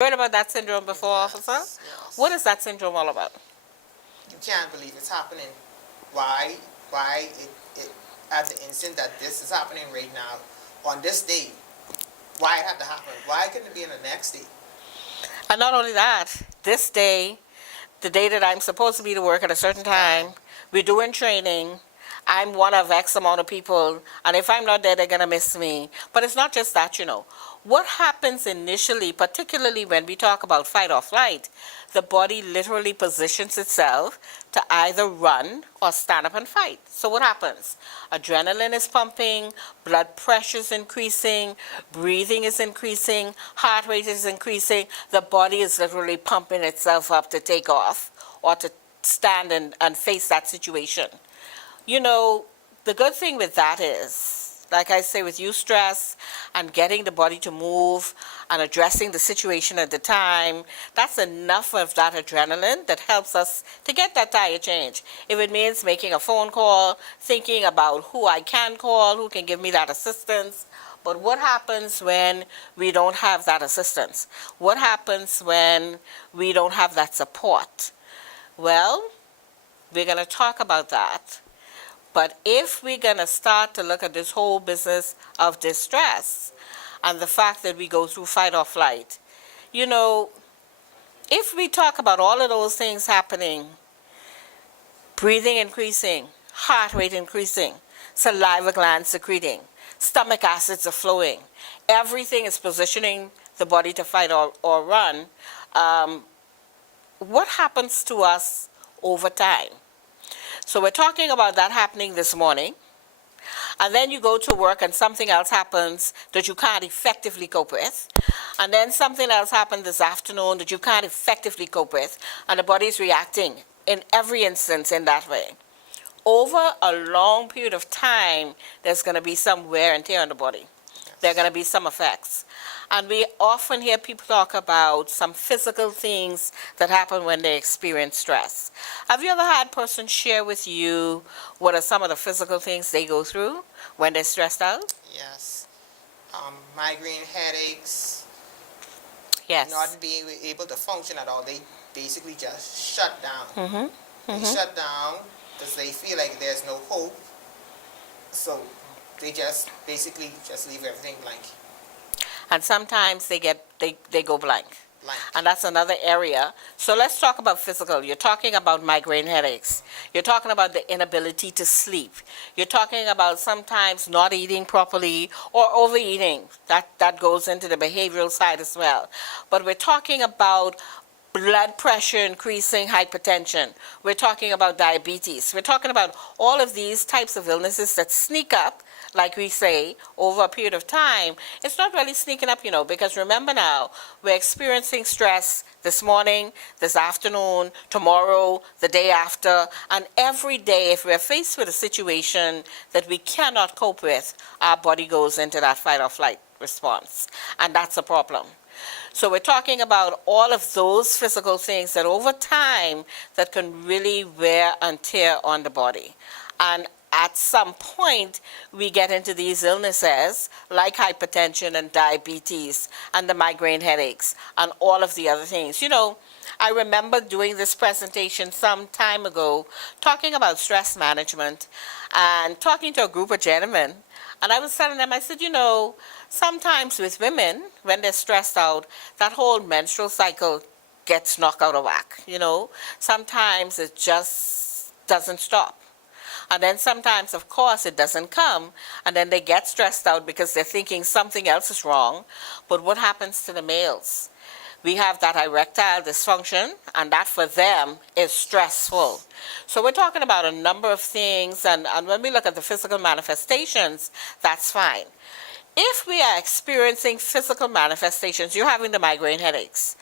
Heard about that syndrome before, officer? Yes. What is that syndrome all about? You can't believe it's happening. Why? Why it at the instant that this is happening right now, on this day? Why it had to happen? Why couldn't it be in the next day? And not only that, this day, the day that I'm supposed to be to work at a certain time, we're doing training. I'm one of X amount of people, and if I'm not there, they're going to miss me. But it's not just that, you know. What happens initially, particularly when we talk about fight or flight, the body literally positions itself to either run or stand up and fight. So what happens? Adrenaline is pumping, blood pressure is increasing, breathing is increasing, heart rate is increasing. The body is literally pumping itself up to take off or to stand and face that situation. You know, the good thing with that is, like I say, with eustress and getting the body to move and addressing the situation at the time, that's enough of that adrenaline that helps us to get that tire change. If it means making a phone call, thinking about who I can call, who can give me that assistance. But what happens when we don't have that assistance? What happens when we don't have that support? Well, we're going to talk about that. But if we're going to start to look at this whole business of distress and the fact that we go through fight or flight, you know, if we talk about all of those things happening, breathing increasing, heart rate increasing, saliva glands secreting, stomach acids are flowing, everything is positioning the body to fight or run, what happens to us over time? So we're talking about that happening this morning, and then you go to work and something else happens that you can't effectively cope with, and then something else happened this afternoon that you can't effectively cope with, and the body's reacting in every instance in that way. Over a long period of time, there's going to be some wear and tear on the body. There are going to be some effects. And we often hear people talk about some physical things that happen when they experience stress. Have you ever had a person share with you what are some of the physical things they go through when they're stressed out? Yes. Migraine headaches. Yes. Not being able to function at all. They basically just shut down. Mm-hmm. They shut down because they feel like there's no hope. So they just basically just leave everything blank. And sometimes they go blank. Blank. And that's another area. So let's talk about physical. You're talking about migraine headaches. You're talking about the inability to sleep. You're talking about sometimes not eating properly or overeating. That goes into the behavioral side as well. But we're talking about blood pressure increasing, hypertension. We're talking about diabetes. We're talking about all of these types of illnesses that sneak up, like we say, over a period of time. It's not really sneaking up, you know, because remember now, we're experiencing stress this morning, this afternoon, tomorrow, the day after, and every day if we're faced with a situation that we cannot cope with, our body goes into that fight or flight response, and that's a problem. So we're talking about all of those physical things that over time that can really wear and tear on the body. And at some point, we get into these illnesses like hypertension and diabetes and the migraine headaches and all of the other things. You know, I remember doing this presentation some time ago talking about stress management and talking to a group of gentlemen. And I was telling them, I said, you know, sometimes with women, when they're stressed out, that whole menstrual cycle gets knocked out of whack, you know. Sometimes it just doesn't stop. And then sometimes, of course, it doesn't come, and then they get stressed out because they're thinking something else is wrong. But what happens to the males? We have that erectile dysfunction, and that for them is stressful. So we're talking about a number of things, and when we look at the physical manifestations, that's fine. If we are experiencing physical manifestations, you're having the migraine headaches,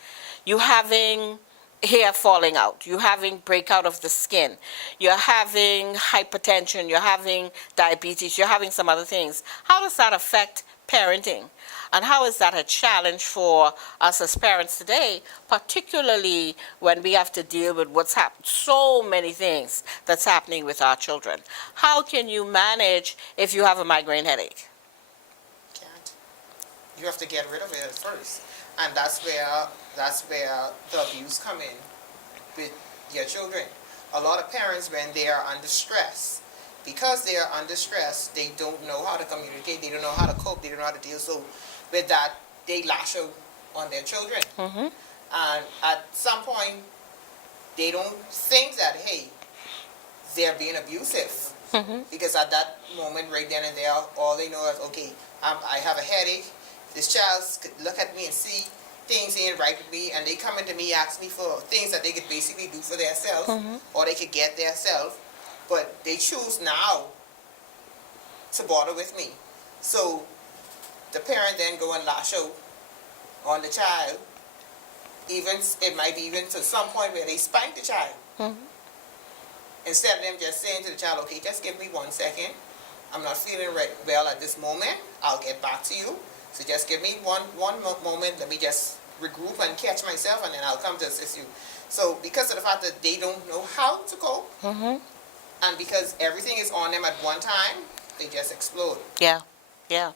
you're having hair falling out, you're having breakout of the skin, you're having hypertension, you're having diabetes, you're having some other things. How does that affect parenting? And how is that a challenge for us as parents today, particularly when we have to deal with what's happened, so many things that's happening with our children? How can you manage if you have a migraine headache? Can't. You have to get rid of it at first. And that's where the abuse come in with your children. A lot of parents, when they are under stress, because they are under stress, they don't know how to communicate, they don't know how to cope, they don't know how to deal. So with that, they lash out on their children. Mm-hmm. And at some point, they don't think that, hey, they're being abusive. Mm-hmm. Because at that moment, right then and there, all they know is, okay, I have a headache. This child could look at me and see things ain't right with me, and they come into me, ask me for things that they could basically do for themselves, Mm-hmm. or they could get themselves, but they choose now to bother with me. So the parent then go and lash out on the child. Even it might be even to some point where they spank the child. Mm-hmm. Instead of them just saying to the child, okay, just give me 1 second. I'm not feeling well at this moment. I'll get back to you. So just give me one moment. Let me just regroup and catch myself, and then I'll come to assist you. So because of the fact that they don't know how to cope, Mm-hmm. and because everything is on them at one time, they just explode. Yeah, yeah.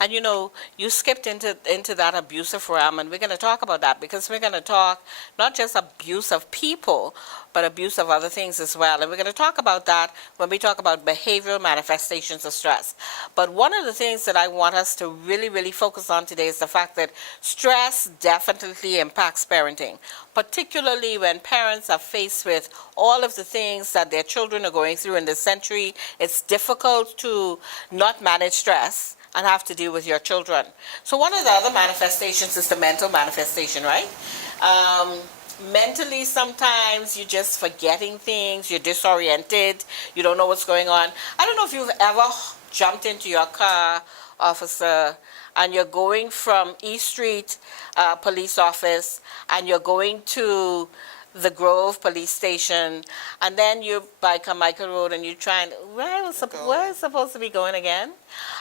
And you know, you skipped into that abusive realm, and we're going to talk about that because we're going to talk not just abuse of people, but abuse of other things as well. And we're going to talk about that when we talk about behavioral manifestations of stress. But one of the things that I want us to really, really focus on today is the fact that stress definitely impacts parenting, particularly when parents are faced with all of the things that their children are going through in this century. It's difficult to not manage stress and have to deal with your children. So one of the other manifestations is the mental manifestation, right? Mentally, sometimes you're just forgetting things, you're disoriented, you don't know what's going on. I don't know if you've ever jumped into your car, officer, and you're going from East Street Police Office, and you're going to the Grove Police Station, and then you're by Carmichael Road, and you're trying, where is it supposed to be going again?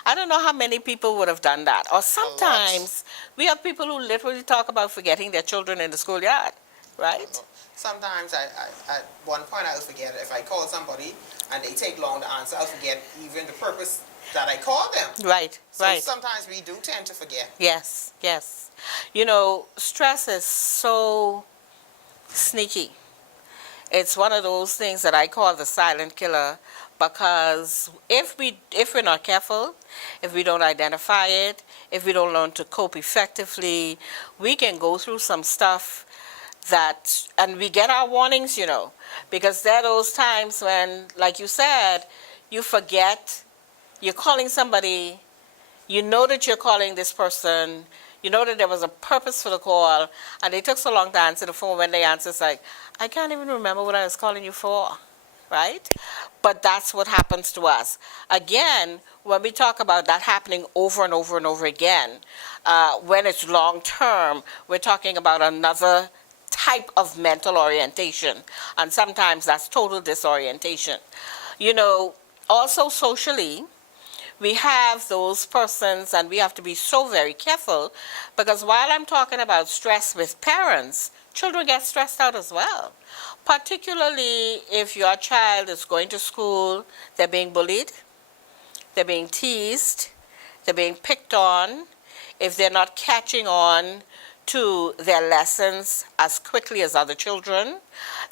I don't know how many people would have done that. Or sometimes we have people who literally talk about forgetting their children in the schoolyard, right? Sometimes at one point I'll forget if I call somebody and they take long to answer, I'll forget even the purpose that I called them. Right, So right. sometimes we do tend to forget. Yes, yes. You know, stress is so sneaky. It's one of those things that I call the silent killer, because if we're not careful, if we don't identify it, if we don't learn to cope effectively, we can go through some stuff that, and we get our warnings, you know, because there are those times when, like you said, you forget, you're calling somebody, you know that you're calling this person, you know that there was a purpose for the call, and they took so long to answer the phone. When they answer, it's like, I can't even remember what I was calling you for, right? But that's what happens to us. Again, when we talk about that happening over and over and over again, when it's long term, we're talking about another type of mental orientation, and sometimes that's total disorientation. You know, also socially, we have those persons, and we have to be so very careful, because while I'm talking about stress with parents, children get stressed out as well. Particularly if your child is going to school, they're being bullied, they're being teased, they're being picked on, if they're not catching on to their lessons as quickly as other children.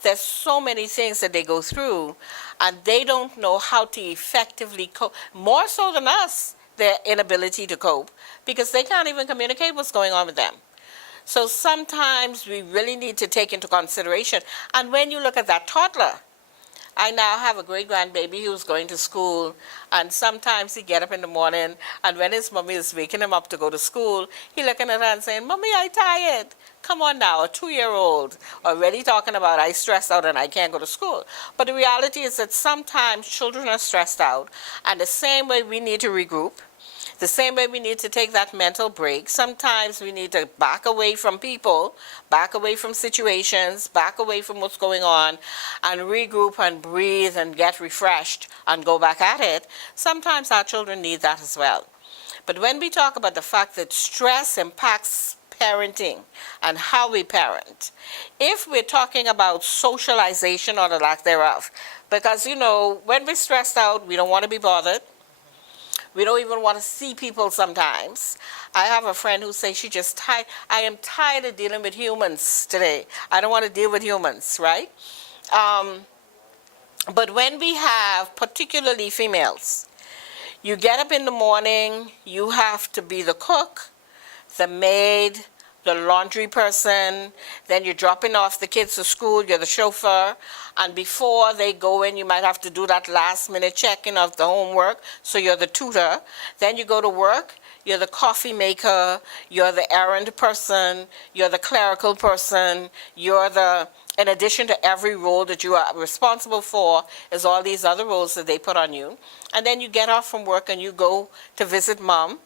There's so many things that they go through, and they don't know how to effectively cope, more so than us, their inability to cope, because they can't even communicate what's going on with them. So sometimes we really need to take into consideration. And when you look at that toddler, I now have a great-grandbaby who's going to school, and sometimes he get up in the morning, and when his mommy is waking him up to go to school, he looking at her and saying, Mommy, I tired. Come on now, a 2-year-old already talking about I stressed out and I can't go to school. But the reality is that sometimes children are stressed out, and the same way we need to regroup, the same way we need to take that mental break, sometimes we need to back away from people, back away from situations, back away from what's going on, and regroup and breathe and get refreshed and go back at it. Sometimes our children need that as well. But when we talk about the fact that stress impacts parenting and how we parent, if we're talking about socialization or the lack thereof, because, you know, when we're stressed out, we don't want to be bothered. We don't even want to see people sometimes. I have a friend who says she just tired. I am tired of dealing with humans today. I don't want to deal with humans, right? But when we have, particularly females, you get up in the morning, you have to be the cook, the maid, the laundry person, then you're dropping off the kids to school, you're the chauffeur, and before they go in, you might have to do that last minute checking of the homework, so you're the tutor. Then you go to work, you're the coffee maker, you're the errand person, you're the clerical person, you're the, in addition to every role that you are responsible for, is all these other roles that they put on you. And then you get off from work and you go to visit mom,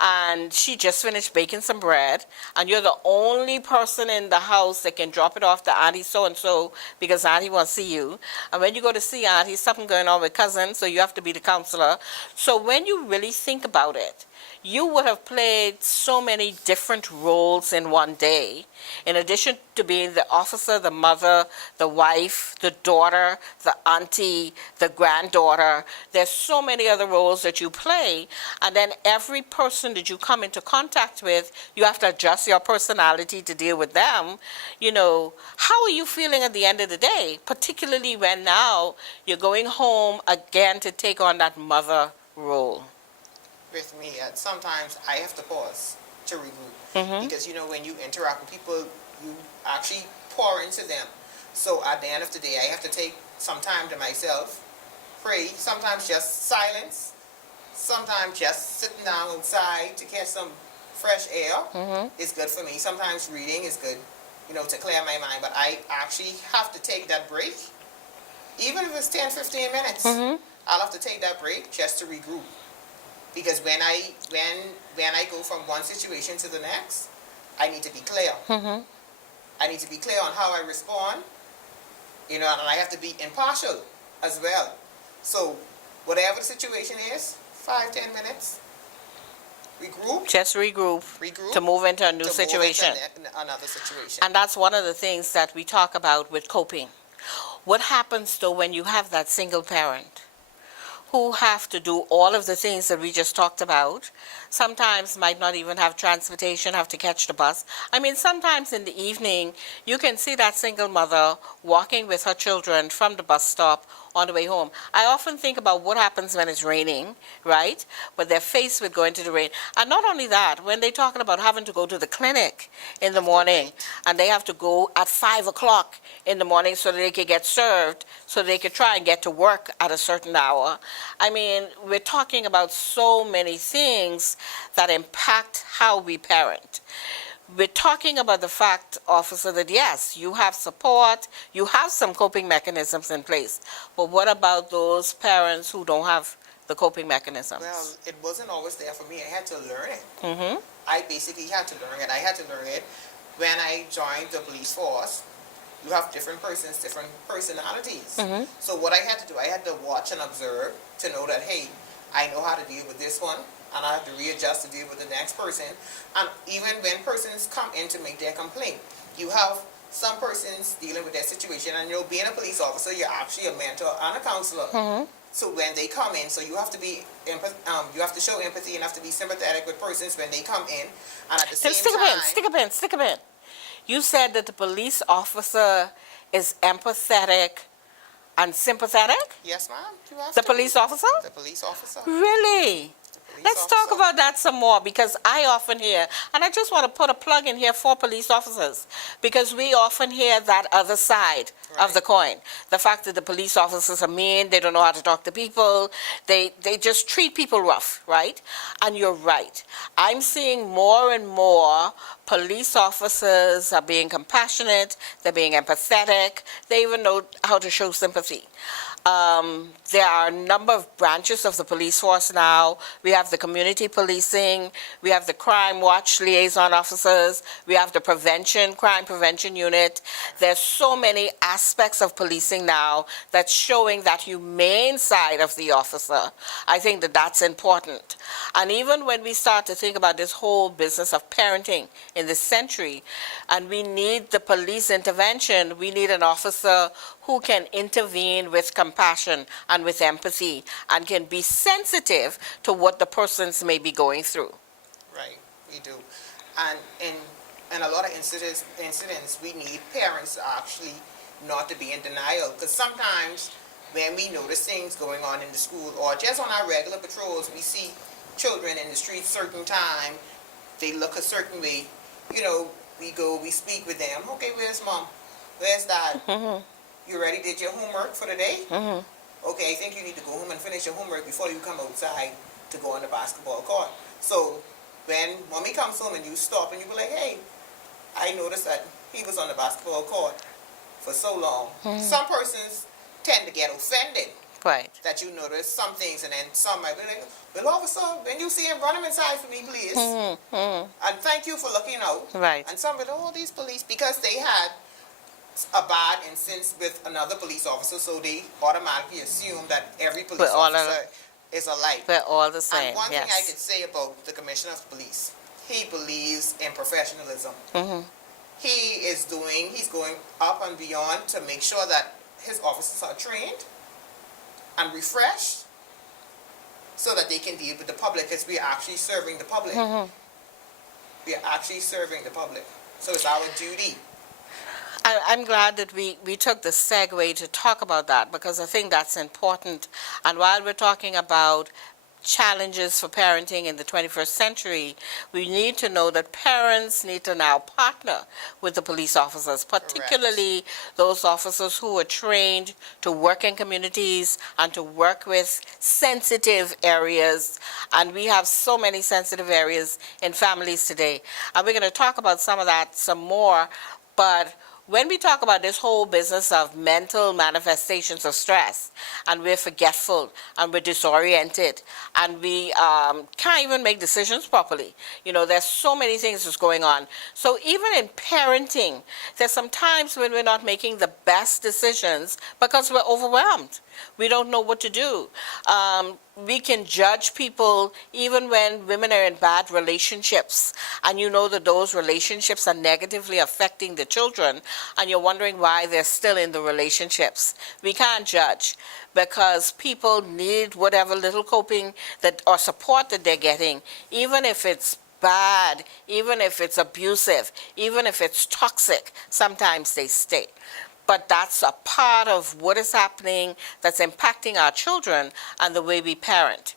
and she just finished baking some bread, and you're the only person in the house that can drop it off to auntie so-and-so because auntie wants to see you. And when you go to see auntie, something going on with cousin, so you have to be the counselor. So when you really think about it, you would have played so many different roles in one day. In addition to being the officer, the mother, the wife, the daughter, the auntie, the granddaughter, there's so many other roles that you play. And then every person that you come into contact with, you have to adjust your personality to deal with them. You know, how are you feeling at the end of the day? Particularly when now you're going home again to take on that mother role. With me, sometimes I have to pause to regroup, because you know, when you interact with people, you actually pour into them. So at the end of the day, I have to take some time to myself, pray, sometimes just silence, sometimes just sitting down outside to catch some fresh air is good for me. Sometimes reading is good, you know, to clear my mind, but I actually have to take that break, even if it's 10-15 minutes. I'll have to take that break just to regroup. Because when I go from one situation to the next, I need to be clear. I need to be clear on how I respond, you know, and I have to be impartial as well. So whatever the situation is, 5-10 minutes, regroup. Just regroup to move into a new situation. Another situation. And that's one of the things that we talk about with coping. What happens though when you have that single parent who have to do all of the things that we just talked about, sometimes might not even have transportation, have to catch the bus. I mean, sometimes in the evening, you can see that single mother walking with her children from the bus stop on the way home. I often think about what happens when it's raining, right? But they're faced with going to the rain. And not only that, when they're talking about having to go to the clinic in the morning, and they have to go at 5 o'clock in the morning so that they can get served, so they could try and get to work at a certain hour. I mean, we're talking about so many things that impact how we parent. We're talking about the fact, officer, that yes, you have support, you have some coping mechanisms in place, but what about those parents who don't have the coping mechanisms? Well, it wasn't always there for me. I had to learn it. I basically had to learn it. I had to learn it when I joined the police force. You have different persons, different personalities. So what I had to do, I had to watch and observe to know that, hey, I know how to deal with this one, and I have to readjust to deal with the next person. And even when persons come in to make their complaint, you have some persons dealing with their situation, and you know, being a police officer, you're actually a mentor and a counselor. So when they come in, so you have to be, you have to show empathy and have to be sympathetic with persons when they come in, and at the same time. Stick a pin. You said that the police officer is empathetic and sympathetic? Yes, ma'am. The police officer? The police officer. Really? Let's talk about that some more, because I often hear, and I just want to put a plug in here for police officers, because we often hear that other side of the coin. The fact that the police officers are mean, they don't know how to talk to people, they just treat people rough, right? And you're right. I'm seeing more and more police officers are being compassionate, they're being empathetic, they even know how to show sympathy. There are a number of branches of the police force now. We have the community policing, we have the crime watch liaison officers, we have the crime prevention unit. There's so many aspects of policing now that's showing that humane side of the officer. I think that that's important. And even when we start to think about this whole business of parenting in this century, and we need the police intervention. We need an officer who can intervene with compassion and with empathy and can be sensitive to what the persons may be going through. Right, we do. And in a lot of incidents, we need parents to actually not to be in denial. Because sometimes when we notice things going on in the school or just on our regular patrols, we see children in the street certain time, they look a certain way. You know, we go, we speak with them. Okay, where's mom? Where's dad? You ready? Did your homework for the day? Okay, I think you need to go home and finish your homework before you come outside to go on the basketball court. So when mommy comes home and you stop and you be like, hey, I noticed that he was on the basketball court for so long. Some persons tend to get offended Right. that you notice some things, and then some might be like, well, officer, when you see him, run him inside for me, please. And thank you for looking out. Right. And some with all these police, because they had a bad instance with another police officer, so they automatically assume that every police officer is alike. We're all the same. And one yes. thing I could say about the commissioner of police, he believes in professionalism. He's going up and beyond to make sure that his officers are trained and refreshed so that they can deal with the public, because we are actually serving the public. We are actually serving the public. So it's our duty. I'm glad that we took the segue to talk about that, because I think that's important. And while we're talking about challenges for parenting in the 21st century, we need to know that parents need to now partner with the police officers, particularly those officers who are trained to work in communities and to work with sensitive areas. And we have so many sensitive areas in families today. And we're going to talk about some of that some more, but when we talk about this whole business of mental manifestations of stress, and we're forgetful, and we're disoriented, and we can't even make decisions properly, you know, there's so many things that's going on. So even in parenting, there's some times when we're not making the best decisions because we're overwhelmed. We don't know what to do. We can judge people even when women are in bad relationships, and you know that those relationships are negatively affecting the children, and you're wondering why they're still in the relationships. We can't judge, because people need whatever little coping that or support that they're getting, even if it's bad, even if it's abusive, even if it's toxic. Sometimes they stay. But that's a part of what is happening that's impacting our children and the way we parent.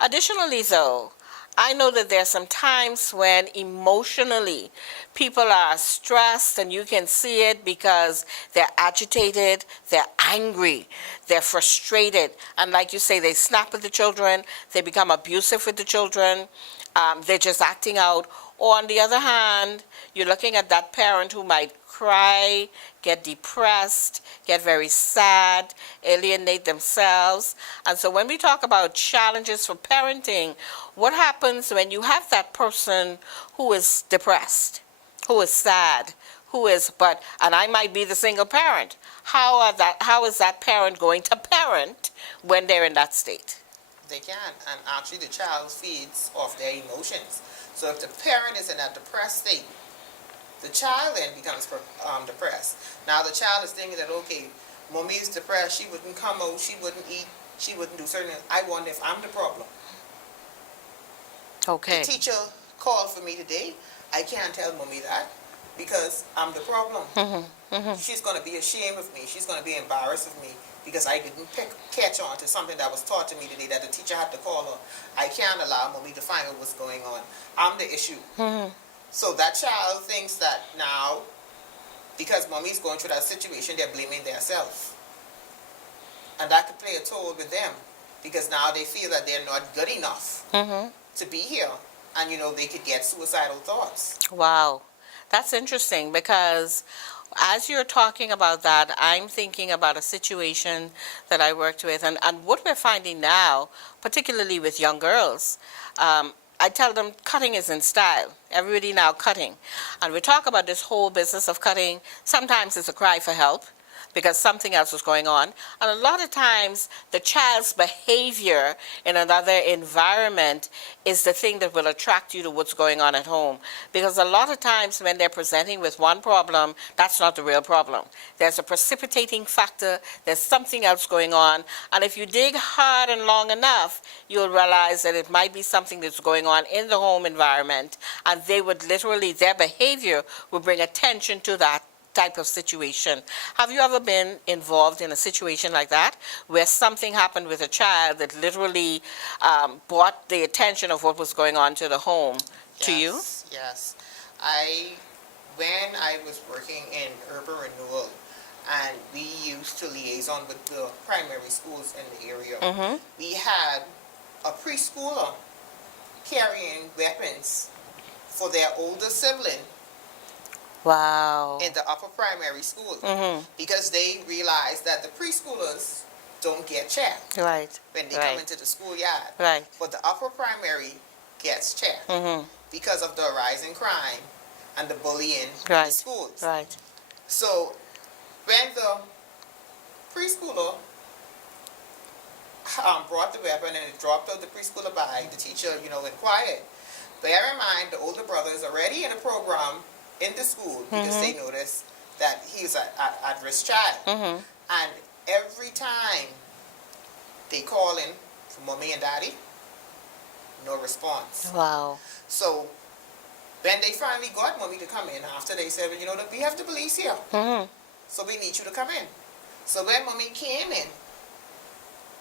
Additionally, though, I know that there are some times when emotionally people are stressed, and you can see it because they're agitated, they're angry, they're frustrated. And like you say, they snap at the children, they become abusive with the children, they're just acting out. Or on the other hand, you're looking at that parent who might cry, get depressed, get very sad, alienate themselves. And so when we talk about challenges for parenting, what happens when you have that person who is depressed, who is sad, and I might be the single parent. How is that parent going to parent when they're in that state? They can, and actually the child feeds off their emotions. So if the parent is in a depressed state, the child then becomes depressed. Now the child is thinking that, okay, mommy is depressed, she wouldn't come out, she wouldn't eat, she wouldn't do certain things. I wonder if I'm the problem. Okay. The teacher called for me today. I can't tell mommy that because I'm the problem. She's going to be ashamed of me. She's going to be embarrassed of me because I didn't catch on to something that was taught to me today that the teacher had to call her. I can't allow mommy to find out what's going on. I'm the issue. So that child thinks that now, because mommy's going through that situation, they're blaming themselves. And that could play a toll with them, because now they feel that they're not good enough to be here. And, you know, they could get suicidal thoughts. Wow. That's interesting, because as you're talking about that, I'm thinking about a situation that I worked with, and what we're finding now, particularly with young girls, I tell them cutting is in style. Everybody now cutting. And we talk about this whole business of cutting. Sometimes it's a cry for help. because something else was going on. And a lot of times, the child's behavior in another environment is the thing that will attract you to what's going on at home. Because a lot of times when they're presenting with one problem, that's not the real problem. There's a precipitating factor, there's something else going on, and if you dig hard and long enough, you'll realize that it might be something that's going on in the home environment, and they would literally, their behavior would bring attention to that type of situation. Have you ever been involved in a situation like that, where something happened with a child that literally brought the attention of what was going on to the home to you? Yes. When I was working in urban renewal, and we used to liaison with the primary schools in the area, we had a preschooler carrying weapons for their older sibling. Wow. In the upper primary school, because they realized that the preschoolers don't get checked Right. when they come into the schoolyard. Right. But the upper primary gets checked because of the rising crime and the bullying in the schools. Right. So when the preschooler brought the weapon and it dropped out the preschooler bag, the teacher, inquired. Bear in mind, the older brother is already in a program in the school because they noticed that he's an at-risk child. And every time they call in for mommy and daddy, no response. Wow. So when they finally got mommy to come in, after they said, we have the police here, so we need you to come in. So when mommy came in,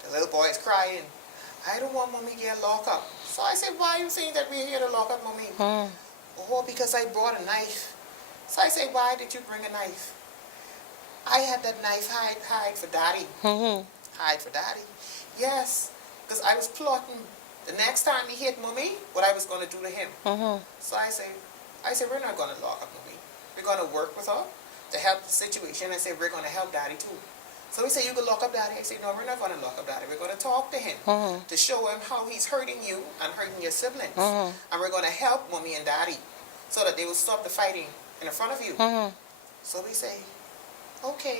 the little boy is crying, I don't want mommy to get locked up. So I said, why are you saying that we're here to lock up mommy? Oh, because I brought a knife. So I said, why did you bring a knife? I had that knife hide for daddy. Hide for daddy. Yes, because I was plotting the next time he hit mommy, what I was going to do to him. So I said, we're not going to lock up mommy. We're going to work with her to help the situation and say, we're going to help daddy too. So he said, you can lock up daddy. I said, no, we're not going to lock up daddy. We're going to talk to him to show him how he's hurting you and hurting your siblings. And we're going to help mommy and daddy so that they will stop the fighting in front of you. So we say, okay,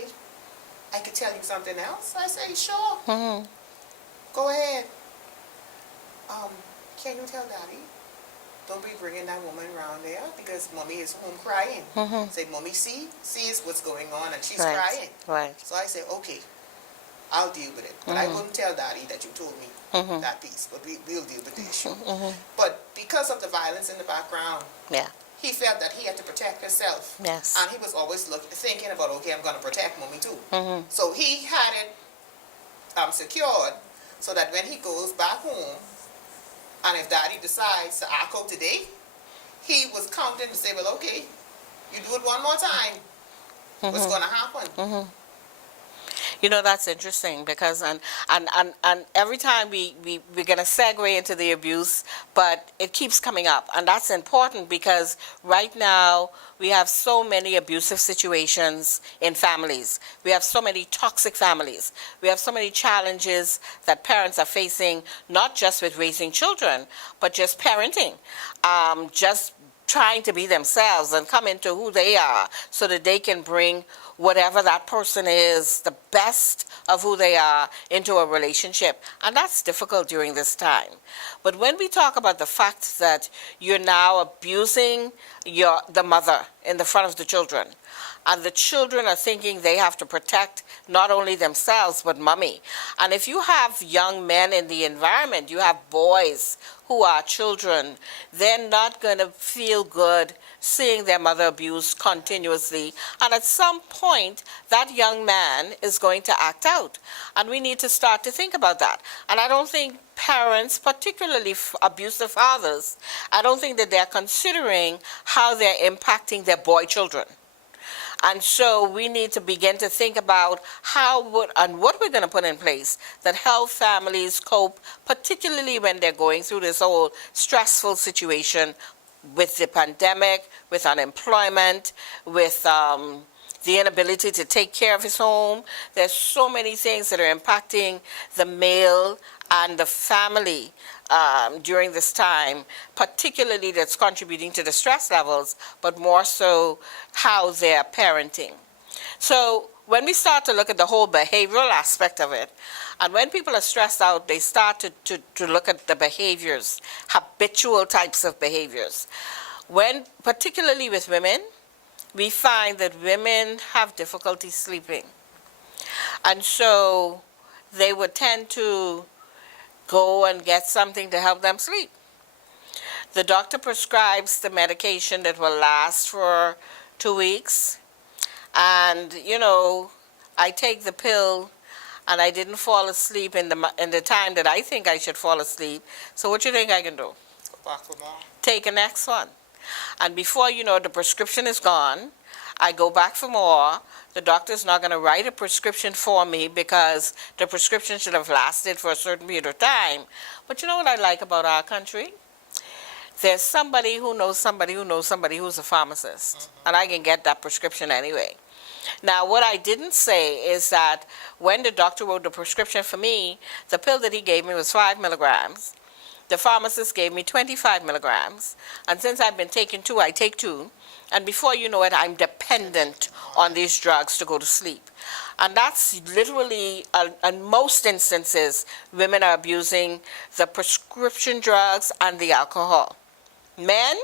I could tell you something else. I say, sure. Go ahead. Can you tell daddy? Don't be bringing that woman around there because mommy is home crying. Say, mommy sees what's going on and she's crying. Right. So I say, okay, I'll deal with it. But I wouldn't tell daddy that you told me that piece. But we'll deal with the issue. But because of the violence in the background, he felt that he had to protect himself. Yes. And he was always thinking about, okay, I'm going to protect mommy too. So he had it secured so that when he goes back home, and if daddy decides to act out today, he was counting to say, well, okay, you do it one more time, what's going to happen? That's interesting because and every time we're going to segue into the abuse, but it keeps coming up. And that's important because right now we have so many abusive situations in families. We have so many toxic families. We have so many challenges that parents are facing, not just with raising children, but just parenting, just trying to be themselves and come into who they are so that they can bring whatever that person is, the best of who they are, into a relationship. And that's difficult during this time. But when we talk about the fact that you're now abusing the mother in the front of the children, and the children are thinking they have to protect not only themselves but mommy. And if you have young men in the environment, you have boys who are children, they're not going to feel good seeing their mother abused continuously. And at some point, that young man is going to act out. And we need to start to think about that. And I don't think parents, particularly abusive fathers, I don't think that they're considering how they're impacting their boy children. And so we need to begin to think about what we're going to put in place that help families cope, particularly when they're going through this whole stressful situation with the pandemic, with unemployment, with the inability to take care of his home. There's so many things that are impacting the male and the family during this time, particularly that's contributing to the stress levels, but more so how they're parenting. So when we start to look at the whole behavioral aspect of it, and when people are stressed out, they start to look at the behaviors, habitual types of behaviors. When, particularly with women, we find that women have difficulty sleeping. And so they would tend to go and get something to help them sleep. The doctor prescribes the medication that will last for 2 weeks. And, I take the pill and I didn't fall asleep in the time that I think I should fall asleep. So what do you think I can do? Go back for more. Take a next one. And before you know, the prescription is gone. I go back for more. The doctor's not going to write a prescription for me because the prescription should have lasted for a certain period of time. But you know what I like about our country? There's somebody who knows somebody who knows somebody who's a pharmacist. And I can get that prescription anyway. Now, what I didn't say is that when the doctor wrote the prescription for me, the pill that he gave me was 5 milligrams. The pharmacist gave me 25 milligrams. And since I've been taking 2, I take 2. And before you know it, I'm dependent on these drugs to go to sleep. And that's literally, in most instances, women are abusing the prescription drugs and the alcohol. Men,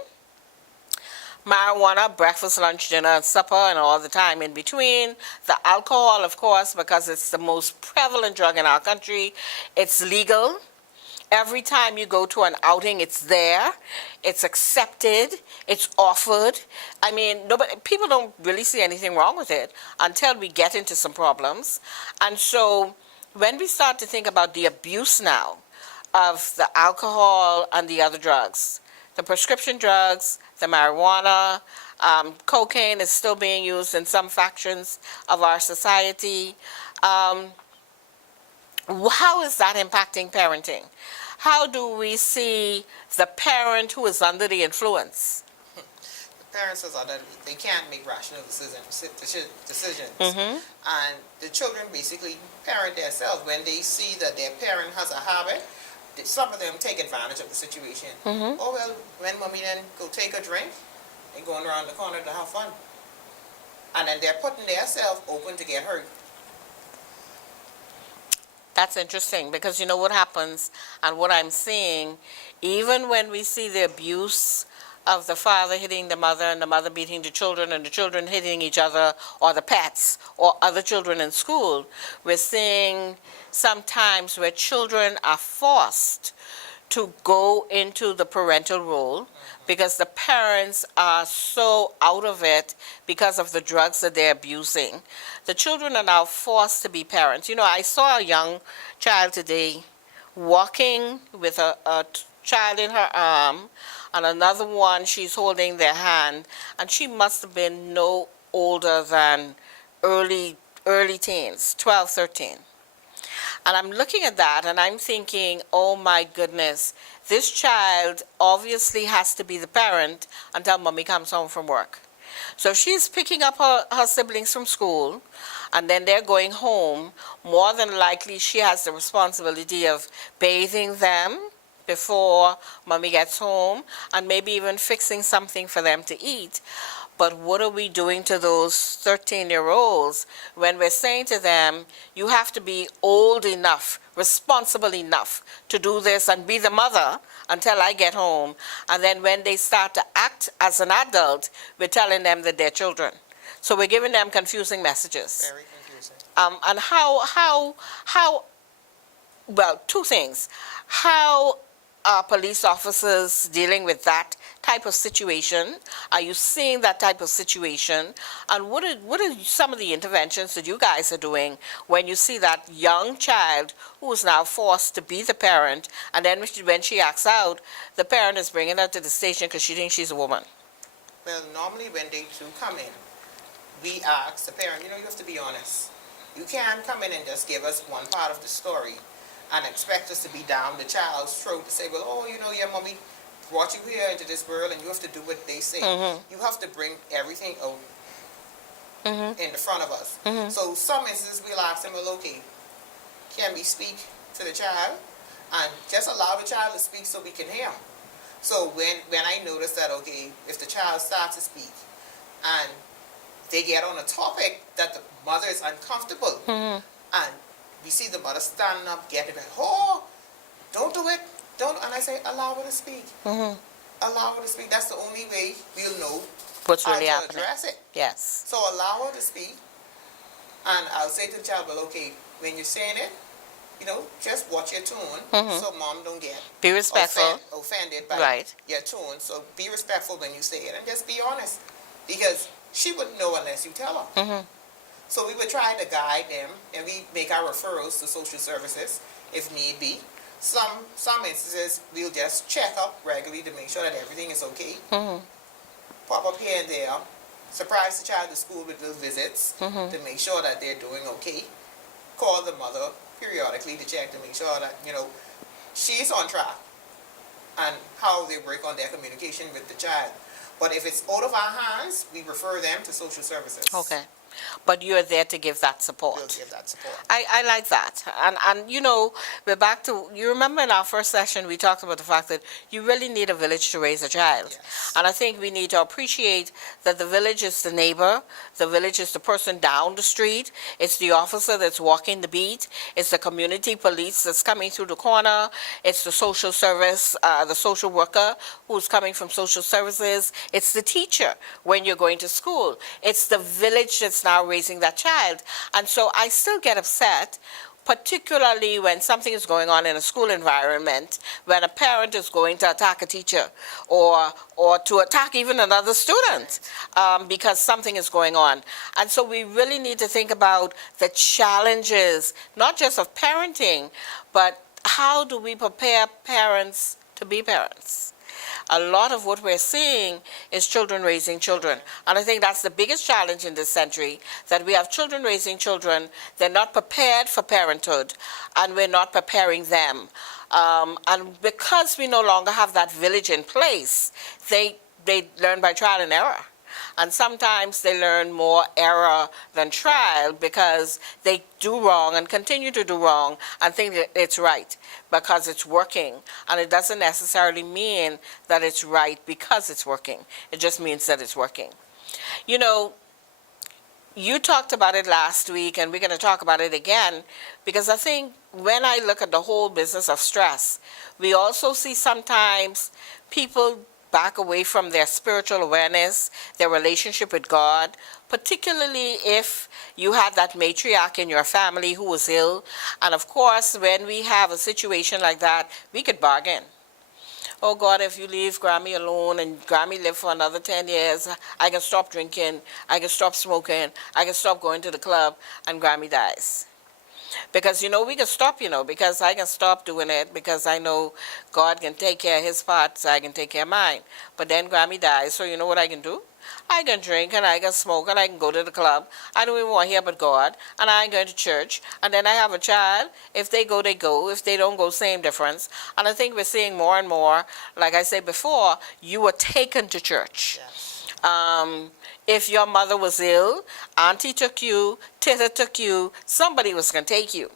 marijuana, breakfast, lunch, dinner, and supper, and all the time in between. The alcohol, of course, because it's the most prevalent drug in our country. It's legal. Every time you go to an outing, it's there. It's accepted. It's offered. I mean, people don't really see anything wrong with it until we get into some problems. And so when we start to think about the abuse now of the alcohol and the other drugs, the prescription drugs, the marijuana, cocaine is still being used in some factions of our society. How is that impacting parenting? How do we see the parent who is under the influence? The parents are that they can't make rational decisions. And the children basically parent themselves when they see that their parent has a habit. Some of them take advantage of the situation. Oh, well, when mommy then go take a drink, they going around the corner to have fun. And then they're putting themselves open to get hurt. That's interesting because you know what happens and what I'm seeing, even when we see the abuse of the father hitting the mother and the mother beating the children and the children hitting each other or the pets or other children in school, we're seeing sometimes where children are forced to go into the parental role because the parents are so out of it because of the drugs that they're abusing. The children are now forced to be parents. I saw a young child today walking with a child in her arm and another one she's holding their hand, and she must have been no older than early teens, 12, 13. And I'm looking at that and I'm thinking, oh my goodness, this child obviously has to be the parent until mommy comes home from work. So she's picking up her siblings from school and then they're going home. More than likely she has the responsibility of bathing them before mommy gets home and maybe even fixing something for them to eat. But what are we doing to those 13-year-olds when we're saying to them, you have to be old enough, responsible enough to do this and be the mother until I get home. And then when they start to act as an adult, we're telling them that they're children. So we're giving them confusing messages. Very confusing. And how, well, two things. How are police officers dealing with that type of situation? Are you seeing that type of situation? And what are some of the interventions that you guys are doing when you see that young child who is now forced to be the parent, and then when she acts out, the parent is bringing her to the station because she thinks she's a woman? Well, normally when they do come in, we ask the parent, you have to be honest. You can't come in and just give us one part of the story and expect us to be down the child's throat to say, well, oh, your mommy brought you here into this world and you have to do what they say. You have to bring everything out in the front of us. So some instances we'll ask them, well, okay, can we speak to the child? And just allow the child to speak so we can hear him. So when I notice that, okay, if the child starts to speak and they get on a topic that the mother is uncomfortable. Mhm. And we see the mother standing up, getting back, oh, don't do it. Don't. And I say, allow her to speak. Mhm. Allow her to speak. That's the only way we'll know What's how really to happening? address it. Yes. So allow her to speak. And I'll say to the child, well, okay, when you're saying it, just watch your tone, Mhm. so mom don't get Be respectful. offended by Right. your tone. So be respectful when you say it, and just be honest, because she wouldn't know unless you tell her. Mhm. So we would try to guide them, and we make our referrals to social services if need be. Some instances we'll just check up regularly to make sure that everything is okay. Mhm. Pop up here and there, surprise the child to school with little visits Mhm. to make sure that they're doing okay. Call the mother periodically to check to make sure that she's on track and how they work on their communication with the child. But if it's out of our hands, we refer them to social services. Okay. But you're there to give that support. We'll give that support. I like that. And we're back to, you remember in our first session we talked about the fact that you really need a village to raise a child. Yes. And I think we need to appreciate that the village is the neighbor, the village is the person down the street, it's the officer that's walking the beat, it's the community police that's coming through the corner, it's the social service, the social worker who's coming from social services, it's the teacher when you're going to school, it's the village that's now raising that child. And so I still get upset, particularly when something is going on in a school environment, when a parent is going to attack a teacher or to attack even another student because something is going on. And so we really need to think about the challenges, not just of parenting, but how do we prepare parents to be parents? A lot of what we're seeing is children raising children. And I think that's the biggest challenge in this century, that we have children raising children, they're not prepared for parenthood, and we're not preparing them. And because we no longer have that village in place, they learn by trial and error. And sometimes they learn more error than trial because they do wrong and continue to do wrong and think that it's right because it's working. And it doesn't necessarily mean that it's right because it's working. It just means that it's working. You talked about it last week, and we're going to talk about it again, because I think when I look at the whole business of stress, we also see sometimes people back away from their spiritual awareness, their relationship with God, particularly if you have that matriarch in your family who was ill. And of course, when we have a situation like that, we could bargain. Oh God, if you leave Grammy alone and Grammy live for another 10 years, I can stop drinking, I can stop smoking, I can stop going to the club, and Grammy dies. Because, we can stop, because I can stop doing it, because I know God can take care of his part, so I can take care of mine. But then Grammy dies, so you know what I can do? I can drink, and I can smoke, and I can go to the club. I don't even want to hear but God, and I ain't going to church. And then I have a child. If they go, they go. If they don't go, same difference. And I think we're seeing more and more, like I said before, you were taken to church. Yes. If your mother was ill, auntie took you, Tita took you, somebody was going to take you,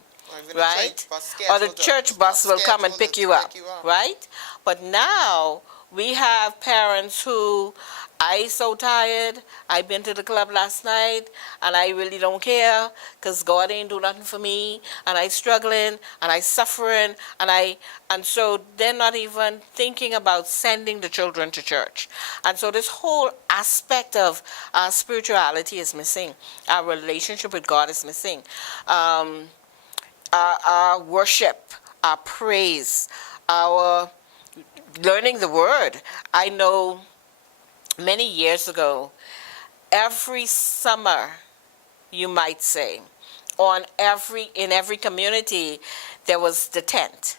right? Or the church bus will come and pick you up, right? But now we have parents who, I so tired, I've been to the club last night, and I really don't care, because God ain't do nothing for me, and I struggling, and I suffering, and so they're not even thinking about sending the children to church. And so this whole aspect of our spirituality is missing. Our relationship with God is missing. Our worship, our praise, our learning the word. I know many years ago, every summer, you might say, in every community, there was the tent.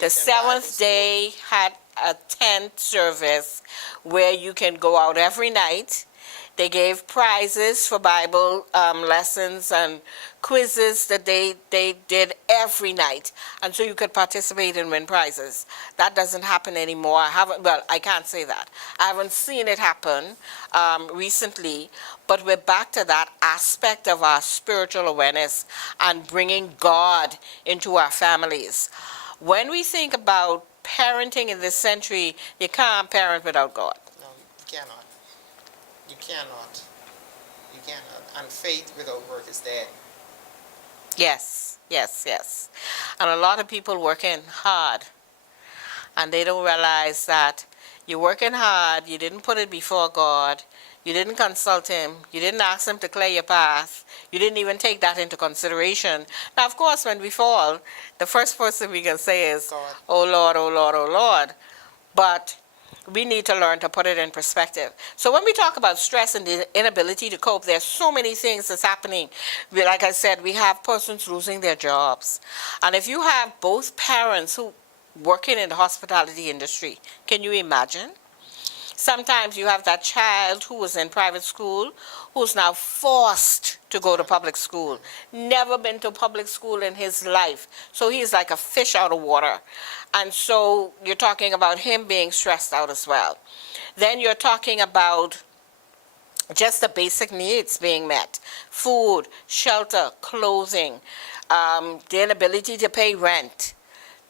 The seventh day had a tent service where you can go out every night. They gave prizes for Bible lessons and quizzes that they did every night. And so you could participate and win prizes. That doesn't happen anymore. I can't say that. I haven't seen it happen recently, but we're back to that aspect of our spiritual awareness and bringing God into our families. When we think about parenting in this century, you can't parent without God. No, you cannot. You cannot. cannot. And faith without work is dead. Yes, yes, yes. And a lot of people working hard, and they don't realize that you're working hard, you didn't put it before God, you didn't consult Him, you didn't ask Him to clear your path, you didn't even take that into consideration. Now, of course, when we fall, the first person we can say is, God. oh Lord, oh Lord, oh Lord. But we need to learn to put it in perspective. So when we talk about stress and the inability to cope, there's so many things that's happening. Like I said, we have persons losing their jobs. And if you have both parents who working in the hospitality industry, can you imagine? Sometimes you have that child who was in private school who's now forced to go to public school. Never been to public school in his life. So he's like a fish out of water. And so you're talking about him being stressed out as well. Then you're talking about just the basic needs being met. Food, shelter, clothing, the inability to pay rent,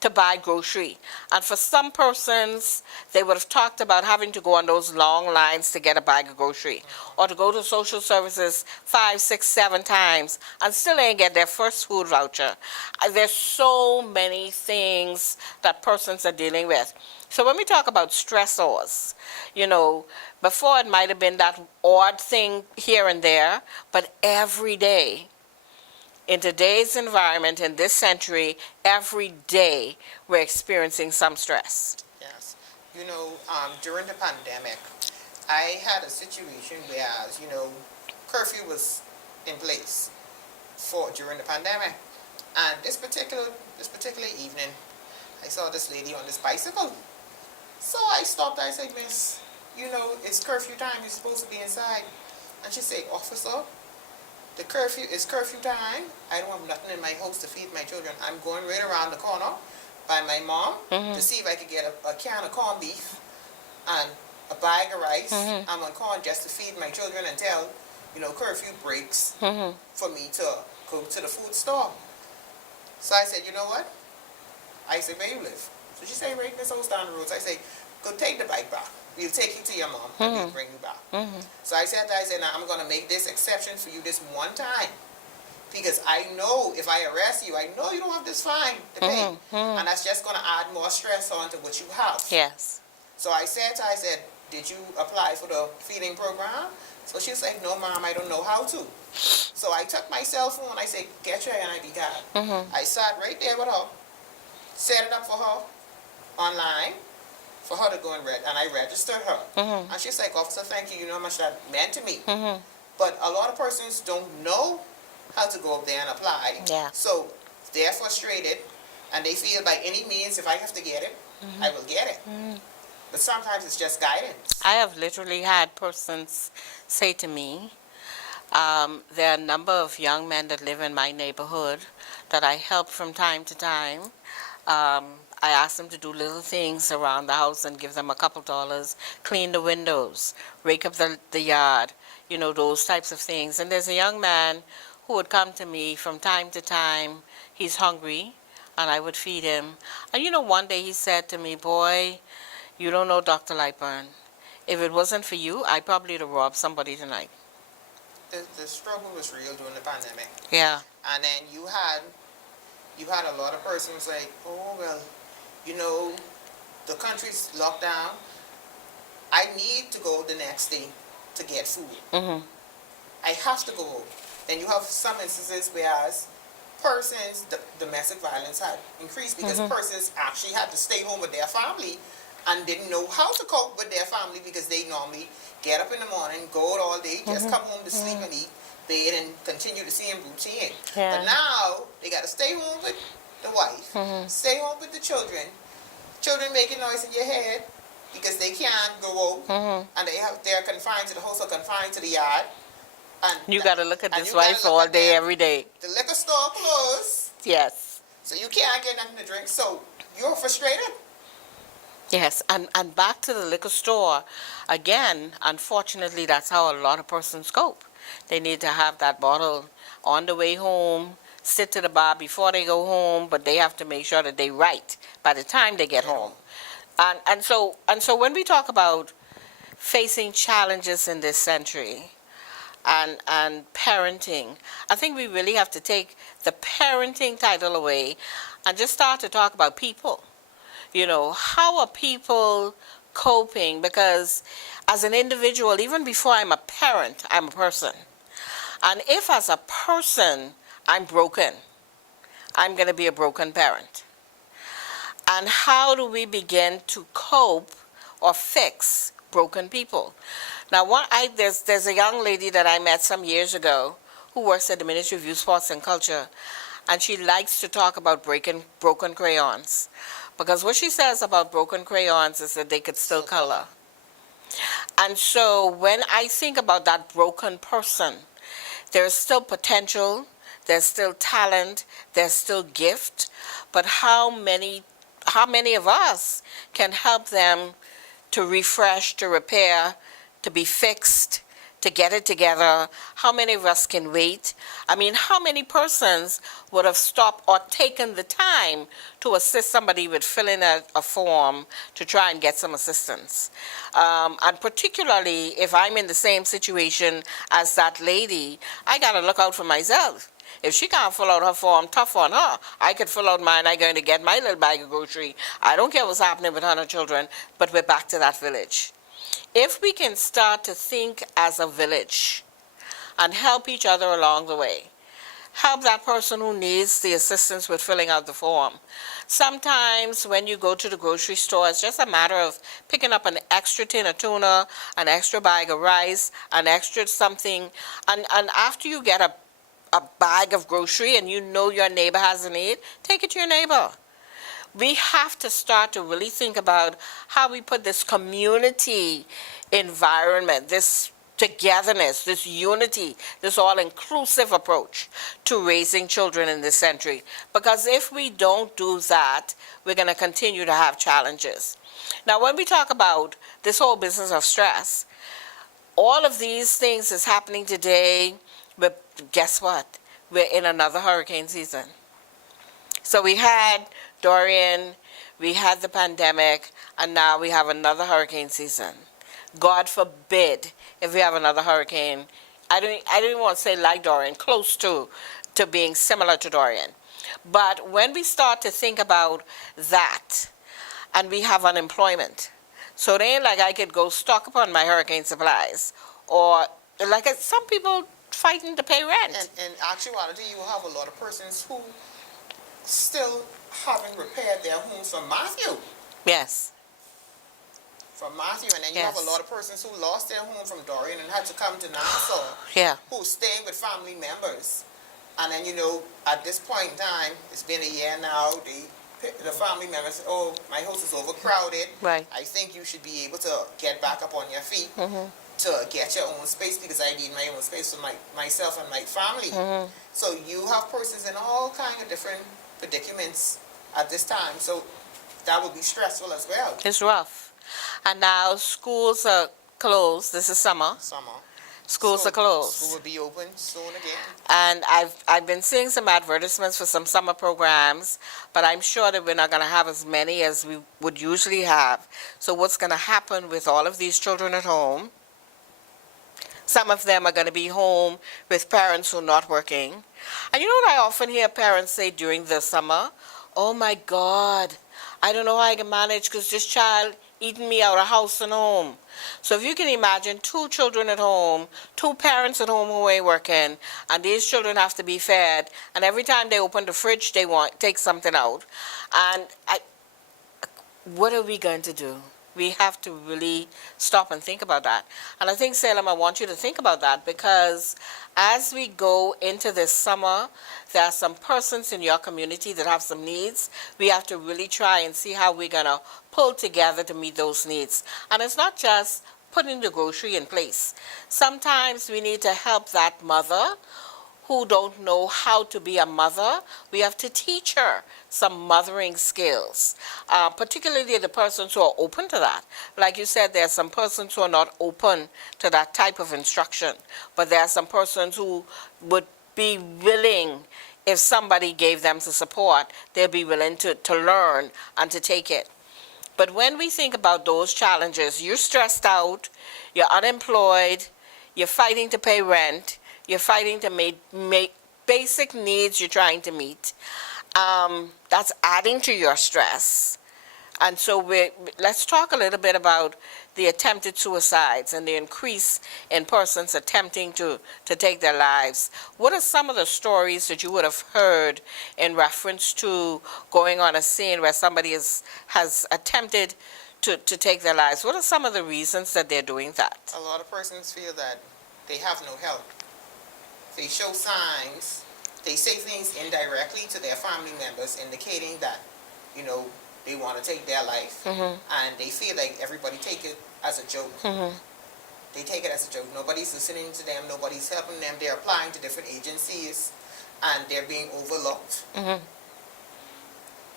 to buy grocery. And for some persons, they would have talked about having to go on those long lines to get a bag of grocery, or to go to social services 5, 6, 7 times and still ain't get their first food voucher. There's so many things that persons are dealing with. So when we talk about stressors, you know, before it might have been that odd thing here and there, but every day, in today's environment, in this century, every day we're experiencing some stress. Yes. You know, during the pandemic, I had a situation where, you know, curfew was in place during the pandemic. And this particular evening, I saw this lady on this bicycle. So I stopped. I said, Miss, you know, it's curfew time. You're supposed to be inside. And she said, Officer, it's curfew time. I don't have nothing in my house to feed my children. I'm going right around the corner by my mom to see if I could get a can of corned beef and a bag of rice and one corn just to feed my children until, you know, curfew breaks for me to go to the food store. So I said, you know what? I said, where you live? So she said, right in this house down the road. So I said, go take the bike back. We'll take you to your mom and we'll bring you back. So I said, now I'm going to make this exception for you this one time. Because I know if I arrest you, I know you don't have this fine to pay. And that's just going to add more stress onto what you have. Yes. So I said to her, I said, did you apply for the feeding program? So she said, no, Mom, I don't know how to. So I took my cell phone, I said, get your NID card. I sat right there with her, set it up for her online, for her to go and and I registered her. And she's like, Officer, thank you, you know how much that meant to me. But a lot of persons don't know how to go up there and apply. Yeah. So they're frustrated, and they feel by any means, if I have to get it, I will get it. But sometimes it's just guidance. I have literally had persons say to me, there are a number of young men that live in my neighborhood that I help from time to time. I ask them to do little things around the house and give them a couple dollars, clean the windows, rake up the yard, you know, those types of things. And there's a young man who would come to me from time to time. He's hungry, and I would feed him. And you know, one day he said to me, boy, you don't know Dr. Lightburn. If it wasn't for you, I probably would have robbed somebody tonight. The struggle was real during the pandemic. Yeah. And then you had a lot of persons like, oh, well, you know, the country's locked down. I need to go the next day to get food. I have to go. And you have some instances whereas persons, domestic violence had increased because persons actually had to stay home with their family and didn't know how to cope with their family because they normally get up in the morning, go out all day, just come home to sleep and eat, bed, and continue the same routine. Yeah. But now they got to stay home with the wife, stay home with the children making noise in your head because they can't go out and they're confined to the house or confined to the yard. And You got to look at this wife all day, every day. The liquor store closed, Yes. so you can't get nothing to drink. So you're frustrated. Yes, and back to the liquor store, again, unfortunately, that's how a lot of persons cope. They need to have that bottle on the way home, sit to the bar before they go home, but they have to make sure that they're right by the time they get home. And so when we talk about facing challenges in this century, and parenting, I think we really have to take the parenting title away and just start to talk about people. You know, how are people coping? Because as an individual, even before I'm a parent, I'm a person. And if as a person I'm broken, I'm going to be a broken parent. And how do we begin to cope or fix broken people? Now, there's a young lady that I met some years ago who works at the Ministry of Youth, Sports and Culture, and she likes to talk about broken crayons. Because what she says about broken crayons is that they could still color. And so when I think about that broken person, there's still potential, there's still talent, there's still gift, but how many of us can help them to refresh, to repair, to be fixed, to get it together? How many of us can wait? I mean, how many persons would have stopped or taken the time to assist somebody with filling out a form to try and get some assistance? And particularly if I'm in the same situation as that lady, I got to look out for myself. If she can't fill out her form, tough on her. I could fill out mine. I'm going to get my little bag of grocery. I don't care what's happening with her and her children, but we're back to that village. If we can start to think as a village and help each other along the way, help that person who needs the assistance with filling out the form. Sometimes when you go to the grocery store, it's just a matter of picking up an extra tin of tuna, an extra bag of rice, an extra something, and after you get a bag of grocery and you know your neighbor has a need, take it to your neighbor. We have to start to really think about how we put this community environment, this togetherness, this unity, this all-inclusive approach to raising children in this century. Because if we don't do that, we're going to continue to have challenges. Now, when we talk about this whole business of stress, all of these things is happening today, but guess what? We're in another hurricane season. So we had Dorian, we had the pandemic, and now we have another hurricane season. God forbid if we have another hurricane. I don't want to say like Dorian, close to being similar to Dorian. But when we start to think about that, and we have unemployment, so it ain't like I could go stock up on my hurricane supplies, or like some people fighting to pay rent. And in actuality, you have a lot of persons who still haven't repaired their homes from Matthew. Yes. From Matthew, and then you Yes. have a lot of persons who lost their home from Dorian and had to come to Nassau. Yeah. Who's staying with family members. And then, you know, at this point in time, it's been a year now, the family members say, oh, my house is overcrowded. Right. I think you should be able to get back up on your feet to get your own space, because I need my own space for myself and my family. So you have persons in all kinds of different predicaments at this time. So that would be stressful as well. It's rough. And now schools are closed. This is summer. Schools are closed. School will be open soon again. And I've been seeing some advertisements for some summer programs, but I'm sure that we're not going to have as many as we would usually have. So what's going to happen with all of these children at home? Some of them are going to be home with parents who are not working. And you know what I often hear parents say during the summer? Oh my God, I don't know how I can manage because this child eating me out of house and home. So if you can imagine 2 children at home, 2 parents at home who ain't working, and these children have to be fed, and every time they open the fridge, they take something out. And what are we going to do? We have to really stop and think about that. And I think, Salem, I want you to think about that, because as we go into this summer, there are some persons in your community that have some needs. We have to really try and see how we're going to pull together to meet those needs. And it's not just putting the grocery in place. Sometimes we need to help that mother who don't know how to be a mother. We have to teach her some mothering skills, particularly the persons who are open to that. Like you said, there are some persons who are not open to that type of instruction, but there are some persons who would be willing, if somebody gave them the support, they'd be willing to learn and to take it. But when we think about those challenges, you're stressed out, you're unemployed, you're fighting to pay rent, you're fighting to make basic needs you're trying to meet. That's adding to your stress. And so let's talk a little bit about the attempted suicides and the increase in persons attempting to take their lives. What are some of the stories that you would have heard in reference to going on a scene where somebody has attempted to take their lives? What are some of the reasons that they're doing that? A lot of persons feel that they have no help. They show signs, they say things indirectly to their family members indicating that, you know, they want to take their life, and they feel like everybody take it as a joke. They take it as a joke. Nobody's listening to them. Nobody's helping them. They're applying to different agencies, and they're being overlooked. As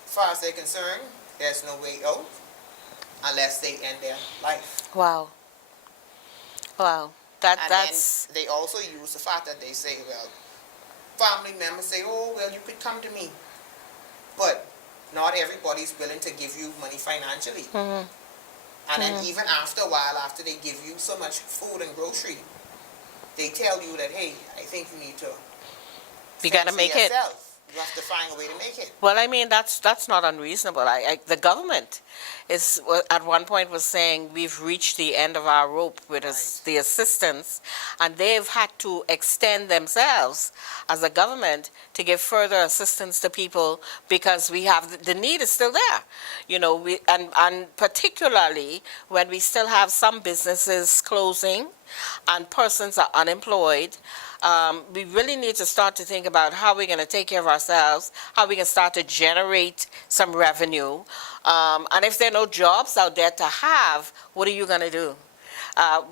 far as they're concerned, there's no way out unless they end their life. Wow. That's. Then they also use the fact that they say, well, family members say, oh, well, you could come to me, but not everybody's willing to give you money financially. And then even after a while, after they give you so much food and grocery, they tell you that, hey, I think you need to You got to make it. You have to find a way to make it. Well, I mean, that's not unreasonable. The government is at one point was saying we've reached the end of our rope with the assistance, and they've had to extend themselves as a government to give further assistance to people because we have the need is still there, you know. And particularly when we still have some businesses closing and persons are unemployed. We really need to start to think about how we're going to take care of ourselves, how we can start to generate some revenue. And if there are no jobs out there to have, what are you going to do?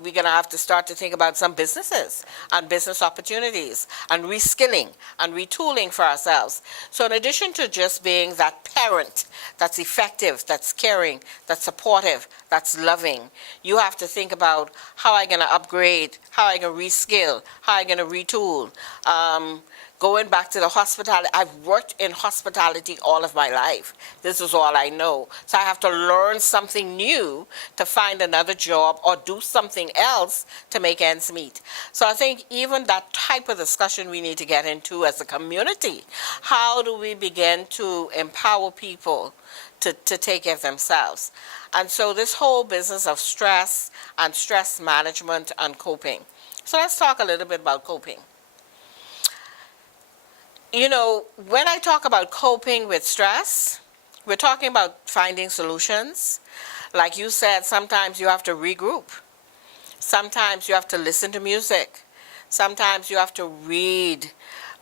We're going to have to start to think about some businesses and business opportunities and reskilling and retooling for ourselves. So in addition to just being that parent that's effective, that's caring, that's supportive, that's loving, you have to think about how I'm going to upgrade, how I'm going to reskill, how I'm going to retool. Going back to the hospitality, I've worked in hospitality all of my life. This is all I know. So I have to learn something new to find another job or do something else to make ends meet. So I think even that type of discussion we need to get into as a community. How do we begin to empower people to take care of themselves? And so this whole business of stress and stress management and coping. So let's talk a little bit about coping. You know, when I talk about coping with stress, we're talking about finding solutions. Like you said, sometimes you have to regroup. Sometimes you have to listen to music. Sometimes you have to read,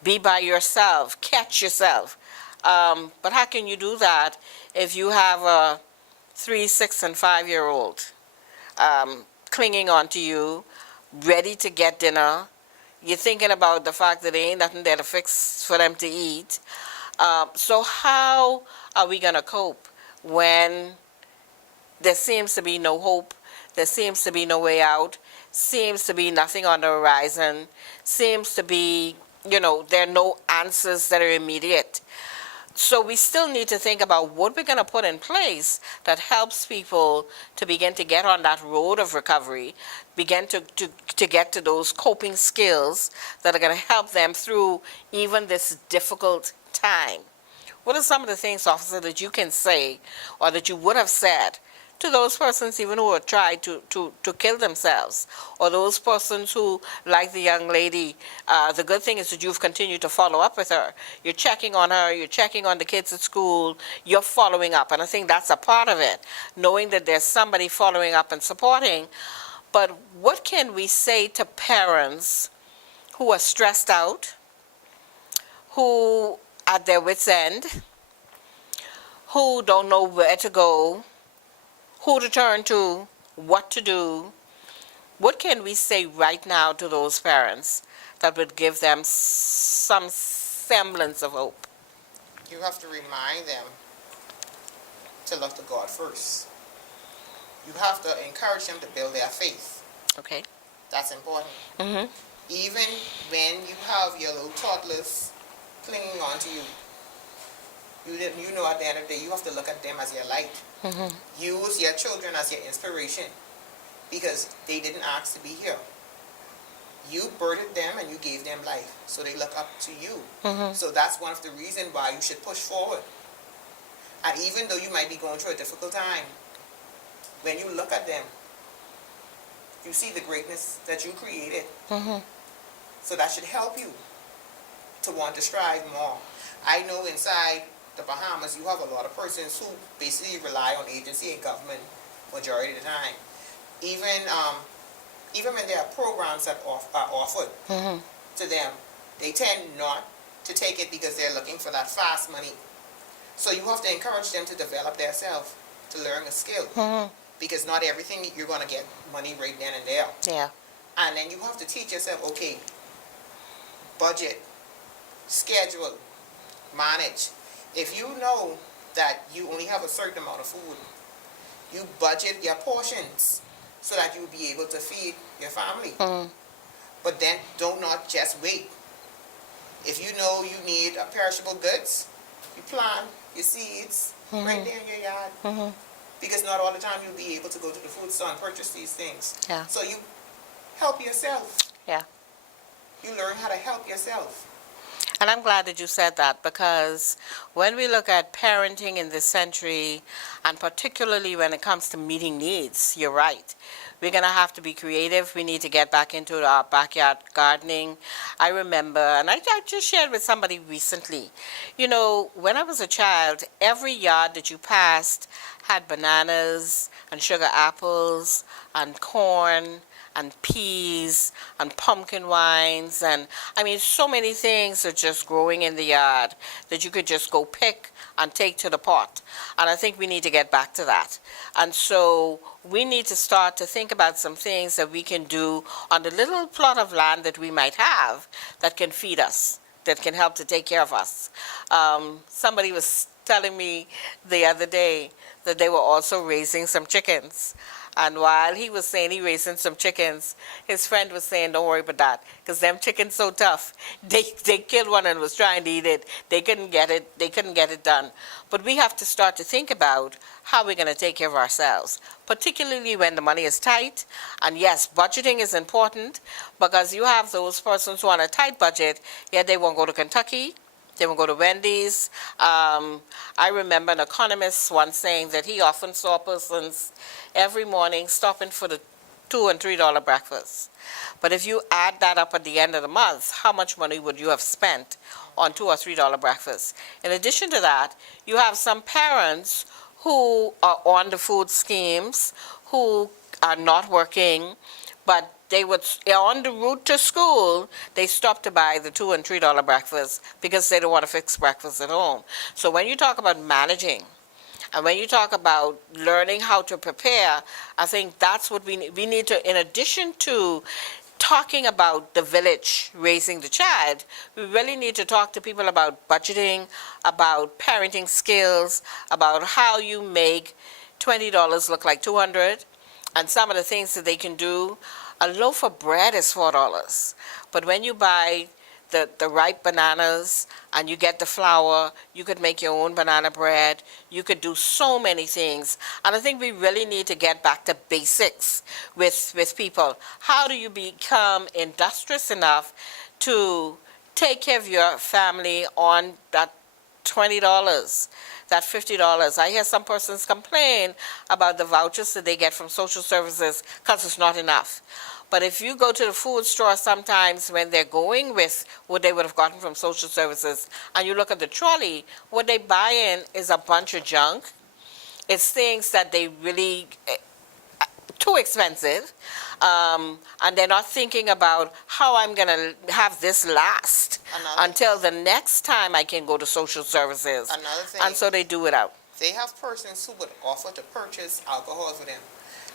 be by yourself, catch yourself. But how can you do that if you have a 3, 6, and 5-year-old clinging onto you, ready to get dinner? You're thinking about the fact that there ain't nothing there to fix for them to eat. So how are we going to cope when there seems to be no hope, there seems to be no way out, seems to be nothing on the horizon, seems to be, you know, there are no answers that are immediate? So we still need to think about what we're going to put in place that helps people to begin to get on that road of recovery, begin to get to those coping skills that are going to help them through even this difficult time. What are some of the things, officer, that you can say or that you would have said to those persons even who have tried to kill themselves, or those persons who, like the young lady, the good thing is that you've continued to follow up with her. You're checking on her, you're checking on the kids at school, you're following up, and I think that's a part of it, knowing that there's somebody following up and supporting. But what can we say to parents who are stressed out, who are at their wits' end, who don't know where to go, who to turn to, what to do? What can we say right now to those parents that would give them some semblance of hope? You have to remind them to look to God first. You have to encourage them to build their faith. Okay. That's important. Mm-hmm. Even when you have your little toddlers clinging on to you, you know at the end of the day, you have to look at them as your light. Mm-hmm. Use your children as your inspiration because they didn't ask to be here. You birthed them and you gave them life, so they look up to you. Mhm. So that's one of the reasons why you should push forward. And even though you might be going through a difficult time, when you look at them, you see the greatness that you created. Mhm. So that should help you to want to strive more. I know inside the Bahamas, you have a lot of persons who basically rely on agency and government majority of the time. Even when there are programs that are offered Mhm. to them, they tend not to take it because they're looking for that fast money. So you have to encourage them to develop themselves, to learn a skill. Mhm. Because not everything you're going to get money right then and there. Yeah. And then you have to teach yourself, okay, budget, schedule, manage. If you know that you only have a certain amount of food, you budget your portions so that you'll be able to feed your family. Mhm. But then don't not just wait. If you know you need perishable goods, you plant your seeds right there in your yard. Mhm. Because not all the time you'll be able to go to the food store and purchase these things. Yeah. So you help yourself. Yeah. You learn how to help yourself. And I'm glad that you said that, because when we look at parenting in this century, and particularly when it comes to meeting needs, you're right. We're going to have to be creative. We need to get back into our backyard gardening. I remember, and I just shared with somebody recently, when I was a child, every yard that you passed had bananas and sugar apples and corn and peas and pumpkin vines, and so many things are just growing in the yard that you could just go pick and take to the pot. And I think we need to get back to that. And so we need to start to think about some things that we can do on the little plot of land that we might have that can feed us, that can help to take care of us. Somebody was telling me the other day that they were also raising some chickens. And while he was saying he raising some chickens, his friend was saying, don't worry about that, because them chickens so tough. They killed one and was trying to eat it. They couldn't get it done. But we have to start to think about how we're going to take care of ourselves, particularly when the money is tight. And yes, budgeting is important, because you have those persons who are on a tight budget, yet they won't go to Kentucky. They will go to Wendy's. I remember an economist once saying that he often saw persons every morning stopping for the $2 and $3 breakfast. But if you add that up at the end of the month, how much money would you have spent on $2 or $3 breakfast? In addition to that, you have some parents who are on the food schemes, who are not working, but they would, on the route to school, they stopped to buy the $2 and $3 breakfast because they don't want to fix breakfast at home. So when you talk about managing, and when you talk about learning how to prepare, I think that's what we need. We need to, in addition to talking about the village raising the child, we really need to talk to people about budgeting, about parenting skills, about how you make $20 look like $200, and some of the things that they can do. A loaf of bread is $4, but when you buy the ripe bananas and you get the flour, you could make your own banana bread. You could do so many things. And I think we really need to get back to basics with people. How do you become industrious enough to take care of your family on that $20, that $50? I hear some persons complain about the vouchers that they get from social services because it's not enough. But if you go to the food store sometimes when they're going with what they would have gotten from social services, and you look at the trolley, what they buy in is a bunch of junk. It's things that they really, too expensive, and they're not thinking about how I'm going to have this last until the next time I can go to social services. Another thing, And so they do it out. they have persons who would offer to purchase alcohol for them.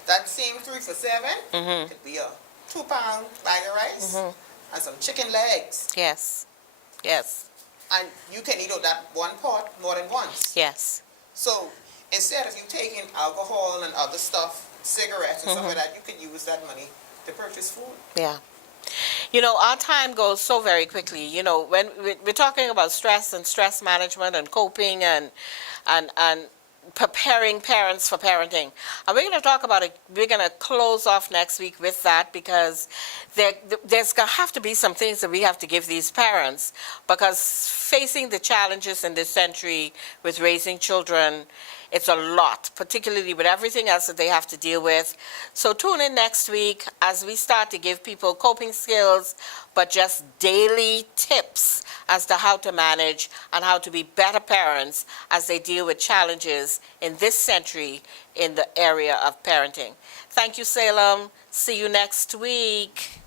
That same 3 for $7 could be a 2-pound bag of rice and some chicken legs. Yes. Yes. And you can eat out that one pot more than once. Yes. So instead of you taking alcohol and other stuff, cigarettes and stuff like that, you can use that money to purchase food. Yeah. Our time goes so very quickly. When we're talking about stress and stress management and coping and preparing parents for parenting. And we're going to talk about it. We're going to close off next week with that, because there's going to have to be some things that we have to give these parents, because facing the challenges in this century with raising children, it's a lot, particularly with everything else that they have to deal with. So tune in next week as we start to give people coping skills, but just daily tips as to how to manage and how to be better parents as they deal with challenges in this century in the area of parenting. Thank you, Salem. See you next week.